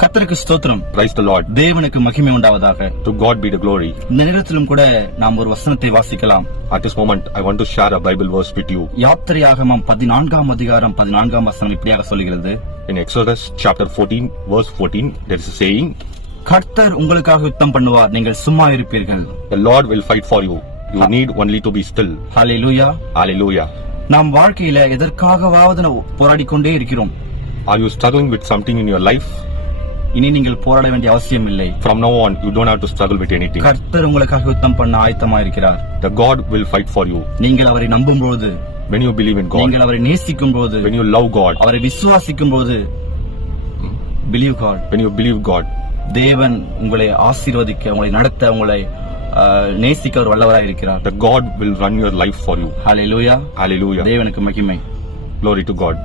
கர்த்தருக்கு ஸ்தோத்திரம். Praise the Lord. தேவனுக்கு மகிமை உண்டாவதாக. To God be the glory. இந்த நேரத்திலும் கூட நாம் ஒரு வசனத்தை வாசிக்கலாம். At this moment, I want to share a Bible verse with you. யாத்திரையாகமம் 14ஆம் அதிகாரம் 14ஆம் வசனம் இப்படியாக சொல்கிறது. In Exodus chapter 14, verse 14, there is a saying, கர்த்தர் உங்களுக்காக யுத்தம் பண்ணுவார், நீங்கள் சும்மா இருப்பீர்கள். The Lord will fight for you. You need only to be still. Hallelujah. Hallelujah. நாம் வாழ்க்கையில எதற்காகவாவது போராடிக்கொண்டே இருக்கிறோம். Are you struggling with something in your life? இனி நீங்கள் போராட வேண்டிய அவசியம் இல்லை. From now on, you don't have to struggle with anything. கர்த்தர் உங்களுக்காக யுத்தம் பண்ண ஆயத்தமா இருக்கிறார். The God will fight for you. நீங்கள் அவரை நம்பும்போது, When you believe in God, நீங்கள் அவரை நேசிக்கும் போது, when you love God, அவரை விசுவாசிக்கும் போது, believe God. when you believe God, தேவன் உங்களை ஆசீர்வதிக்க, உங்களை நடத்த, உங்களை நேசிக்க அவர் வல்லவராய் இருக்கிறார். the God will run your life for you. Hallelujah. Hallelujah. தேவனுக்கு மகிமை. Glory to God.